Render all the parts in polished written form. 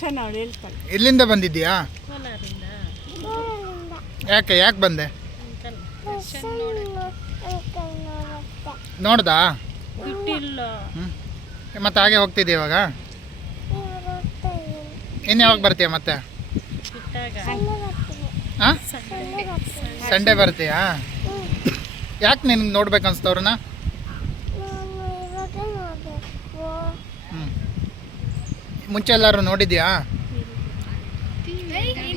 ಚೆನ್ನಾಗಿ ಹೇಳ್ತಾಳೆ. ಎಲ್ಲಿಂದ ಬಂದಿದ್ದೀಯಾ? ಕೋಲಾರಿಂದ. ಯಾಕೆ ಬಂದೆ? ನೋಡ್ದಾ? ಬಿಟ್ಟಿಲ್ಲ. ಮತ್ತೆ ಹಾಗೆ ಹೋಗ್ತಿದ್ದೀಯ ಇವಾಗ? ಇನ್ನು ಯಾವಾಗ ಬರ್ತೀಯ ಮತ್ತೆ? ಬಿಟ್ಟಾಗ ಹಾಂ, ಸಂಡೇ ಬರ್ತೀಯಾ? ಯಾಕೆ ನಿನ್ಗೆ ನೋಡ್ಬೇಕು ಅನ್ಸ್ತವ್ರನ್ನ? ಮುಂಚೆ ಎಲ್ಲರೂ ನೋಡಿದ್ಯಾ?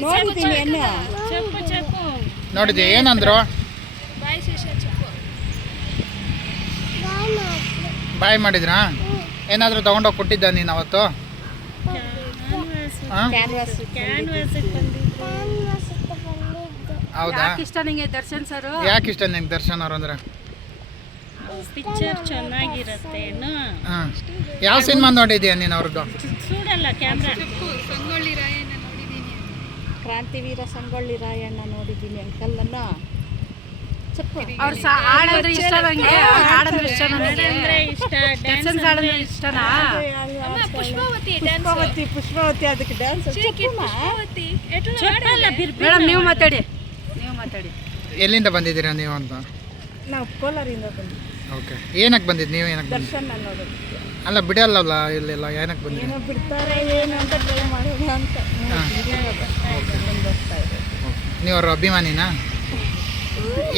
ನೋಡಿದ್ದೀನಿ ಅನ್ನ. ಚಪ್ಪು ಚಪ್ಪು ನೋಡಿದ್ಯಾ? ಏನಂದ್ರು? ಬಾಯ್ ಮಾಡಿದ್ರಾ? ಏನಾದರೂ ತೊಗೊಂಡೋಗಿ ಕೊಟ್ಟಿದ್ದ ನೀನು ಅವತ್ತು? ಹಾಂ, ಕ್ಯಾನ್ವಾಸಿಗೆ ಬಂದಿದ್ದು. ಹೌದಾ? ಇಷ್ಟ ನಿಂಗೆ ದರ್ಶನ್ ಸರ್? ಯಾಕೆ ಇಷ್ಟ ನಿಂಗೆ ದರ್ಶನ್ ಅವ್ರು ಅಂದ್ರೆ? ಪಿಕ್ಚರ್ ಚೆನ್ನಾಗಿರುತ್ತೆ. ಹಾಂ, ಯಾವ ಸಿನಿಮಾ ನೋಡಿದ್ಯಾ ನೀನು ಅವ್ರದ್ದು? ಸುಡಲ್ಲ ಕ್ಯಾಮ್ರಾ. ಕ್ರಾಂತಿವೀರ ಸಂಗೊಳ್ಳಿ ರಾಯಣ್ಣ ನೋಡಿದ್ದೀನಿ ಅಂಕಲ್ಲನ್ನ. ಅವ್ರು ಹಾಡಂದ್ರೆ ಇಷ್ಟ ನನಗೆ. ಹಾಡಂದ್ರೆ ಇಷ್ಟ ನನಗೆ. ಅಂದ್ರೆ ಇಷ್ಟ. ಡ್ಯಾನ್ಸ್ ಹಾಡಂದ್ರೆ ಇಷ್ಟನಾ? ಪುಷ್ಪವತಿ ಅದಕ್ಕೆ ಡ್ಯಾನ್ಸ್ ಚಪ್ಪಲ್ಲ ಮೇಡಮ್ ನೀವು ಮಾತಾಡಿ. ಎಲ್ಲಿಂದ ಬಂದಿದ್ದೀರಾ ನೀವು ಅಂತ? ನಾವು ಕೋಲಾರಿಂದ ಬಂದ್ವಿ. ಓಕೆ, ಏನಕ್ಕೆ ಬಂದಿದ್ದು ನೀವು? ಏನಕ್ಕೆ ಬಂದಿದ್ದು? ದರ್ಶನ್ ನೋಡೋದು. ಅಲ್ಲ ಬಿಡಲ್ಲಲ್ಲ ಇಲ್ಲೆಲ್ಲ, ಏನಕ್ಕೆ ಬಂದಿದ್ದೀರಿ? ಏನೋ ಬಿಡ್ತಾರೆ ಏನು ಅಂತ ಟ್ರೈ ಮಾಡೋಣ ಅಂತ ಬಂದೋಗ್ತಾ ಇದೆ. ನೀವು ಅವ್ರ ಅಭಿಮಾನಿನಾ?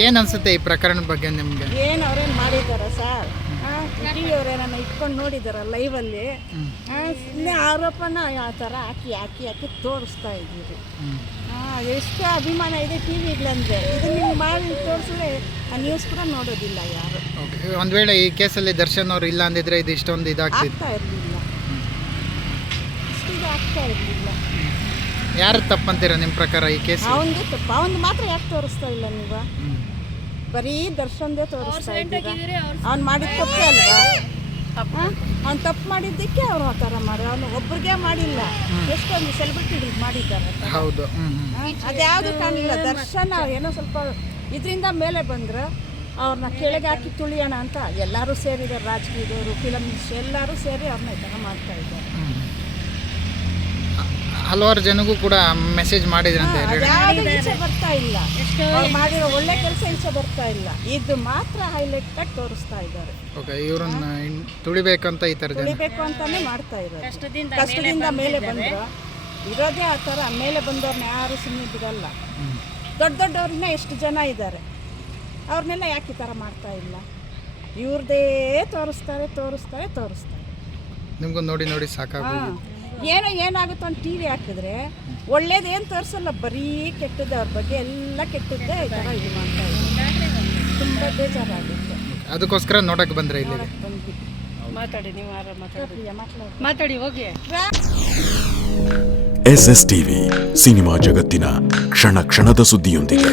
ಏನು ಅನ್ಸುತ್ತೆ ಈ ಪ್ರಕರಣದ ಬಗ್ಗೆ ನಿಮಗೆ? ಏನು ಅವ್ರೇನು ಮಾಡಿದಾರ ಸರ್? ಟಿ ವಿ ಅವ್ರೇನ ಇಟ್ಕೊಂಡು ನೋಡಿದಾರ ಲೈವಲ್ಲಿ? ಸುಮ್ಮನೆ ಆರೋಪನ ಆ ಥರ ಹಾಕಿ ತೋರಿಸ್ತಾ ಇದ್ದೀರಿ. ಎಷ್ಟು ಅಭಿಮಾನ ಇದೆ ಟಿ ವಿಗಳಂದರೆ. ಇದು ನಿಮ್ಗೆ ಮಾಡಿ ತೋರಿಸಿದ್ರೆ ಆ ನ್ಯೂಸ್ ಕೂಡ ನೋಡೋದಿಲ್ಲ ಯಾರು. ಓಕೆ, ಒಂದು ವೇಳೆ ಈ ಕೇಸಲ್ಲಿ ದರ್ಶನ್ ಅವರು ಇಲ್ಲ ಅಂದಿದ್ರೆ ಇದು ಇಷ್ಟೊಂದು ಇದಾಗ್ತಿತ್ತು? ಆಗ್ತಾ ಇರಲಿಲ್ಲ, ಇಷ್ಟು ಆಗ್ತಾ ಇರಲಿಲ್ಲ. ಯಾರು ತಪ್ಪಂತೀರ ನಿಮ್ಮ ಪ್ರಕಾರ ಈ ಕೇಸ್? ಅವನದೇ ತಪ್ಪ. ಅವನು ಮಾತ್ರ ಯಾಕೆ ತೋರಿಸ್ತಾ ಇಲ್ಲ ನೀವು? ಬರೀ ದರ್ಶನ್ದೇ ತೋರಿಸ್ತಾ ಇದ್ದೀರಾ. ಅವ್ನು ಮಾಡಿದ ತಪ್ಪೇ ಅಲ್ವಾ? ಅವ್ನು ತಪ್ಪು ಮಾಡಿದ್ದಕ್ಕೆ ಅವ್ರು ಆ ಥರ ಮಾಡಿ. ಅವನು ಒಬ್ರಿಗೆ ಮಾಡಿಲ್ಲ, ಎಷ್ಟೊಂದು ಸೆಲೆಬ್ರಿಟಿಗಳಿಗೆ ಮಾಡಿದ್ದಾರೆ. ಹೌದು. ಅದ್ಯಾವುದು ಕಾಣಲಿಲ್ಲ. ದರ್ಶನ್ ಏನೋ ಸ್ವಲ್ಪ ಇದರಿಂದ ಮೇಲೆ ಬಂದ್ರೆ ಅವ್ರನ್ನ ಕೆಳಗೆ ಹಾಕಿ ತುಳಿಯೋಣ ಅಂತ ಎಲ್ಲರೂ ಸೇರಿದ್ದಾರೆ. ರಾಜಕೀಯದವರು, ಫಿಲಮ್ಸ್ ಎಲ್ಲರೂ ಸೇರಿ ಅವ್ರನ್ನ ಈ ಥರ ಮಾಡ್ತಾ ಇದ್ದಾರೆ. ಹಲವಾರು ಜನಗೂ ಕೂಡ ಮೆಸೇಜ್ ಮಾಡಿದ್ರಂತೆ. ಯಾವುದು ಈಚೆ ಬರ್ತಾ ಇಲ್ಲ. ಅವ್ರು ಮಾಡಿರೋ ಒಳ್ಳೆ ಕೆಲಸ ಈಚೆ ಬರ್ತಾ ಇಲ್ಲ. ಇದು ಮಾತ್ರ ಹೈಲೈಟ್ ಆಗಿ ತೋರಿಸ್ತಾ ಇದ್ದಾರೆ. ಓಕೆ, ಇವ್ರನ್ನ ತುಳಿಬೇಕಂತ ಈ ಥರ ಜನ ತುಳಿಬೇಕು ಅಂತಾನೆ ಮಾಡ್ತಾ ಇದ್ದಾರೆ. ಕಷ್ಟದಿಂದ ಮೇಲೆ ಬಂದ್ರು ಇರೋದೇ ಆ ಥರ. ಮೇಲೆ ಬಂದವ್ರನ್ನ ಯಾರು ಸುಮ್ಮನೆ ಬಿಡಲ್ಲ. ದೊಡ್ಡವ್ರನ್ನ ಎಷ್ಟು ಜನ ಇದ್ದಾರೆ, ಅವ್ರನ್ನೆಲ್ಲ ಯಾಕೆ ಈ ಥರ ಮಾಡ್ತಾ ಇಲ್ಲ? ಇವ್ರದ್ದೇ ತೋರಿಸ್ತಾರೆ. ನಿಮಗೂ ನೋಡಿ ಸಾಕಾಗೋಗಿದೆ. ಏನಾಗುತ್ತೆ ಅಂತ ಟಿ ವಿ ಹಾಕಿದ್ರೆ ಒಳ್ಳೇದೇನು ತೋರಿಸಲ್ಲ, ಬರೀ ಕೆಟ್ಟದ್ದು. ಅವ್ರ ಬಗ್ಗೆ ಎಲ್ಲ ಕೆಟ್ಟದ್ದೇ ಈ ಥರ ಇದು ಮಾಡ್ತಾ ಇದ್ದಾರೆ. ತುಂಬ ಬೇಜಾರಾಗುತ್ತೆ. ಅದಕ್ಕೋಸ್ಕರ ನೋಡಕ್ಕೆ ಬಂದರೆ ಇಲ್ಲಿಗೆ ಬಂದ್ಬಿಟ್ಟು ಮಾತಾಡಿ. ನೀವು ಮಾತಾಡಿ ಹೋಗಿ. SS ಟಿವಿ, ಸಿನಿಮಾ ಜಗತ್ತಿನ ಕ್ಷಣ ಕ್ಷಣದ ಸುದ್ದಿಯೊಂದಿಗೆ.